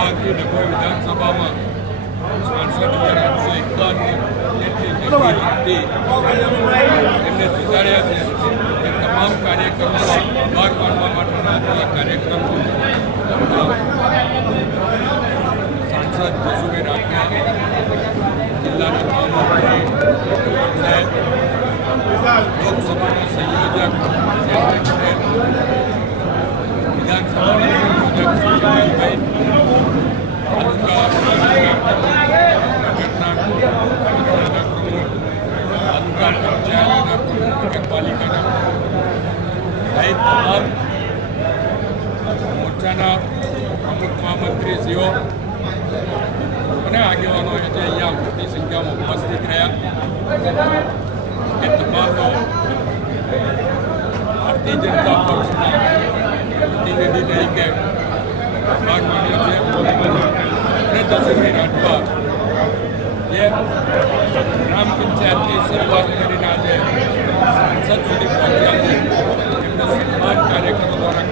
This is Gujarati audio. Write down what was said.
અમદાવાદની ડભોઈ વિધાનસભામાં 66,851 જેટલી વ્યક્તિ એમને સુધાર્યા છે. એ તમામ કાર્યક્રમોનો આભાર માનવા માટેના આ કાર્યક્રમો સાંસદ જસુભાઈ રાઠવા, જિલ્લાના મહામંત્રી લોકસભાના સંયોજક વિધાનસભાના સંયોજક સુશીલભાઈ, તાલુકા પંચાયતના નગરપાલિકાના સહિત તમામ મોરચાના પ્રમુખ મહામંત્રીશ્રીઓ અને આગેવાનો જે અહીંયા મોટી સંખ્યામાં ઉપસ્થિત રહ્યા એ તમામનો ભારતીય જનતા પક્ષના પ્રતિનિધિ તરીકે આભાર માન્યો છે. અને જસુભાઈ રાઠવા જે ગ્રામ પંચાયતની શરૂઆત કરીને આજે સંસદ સુધી પહોંચ્યા છે એમને સન્માન કાર્યક્રમો દ્વારા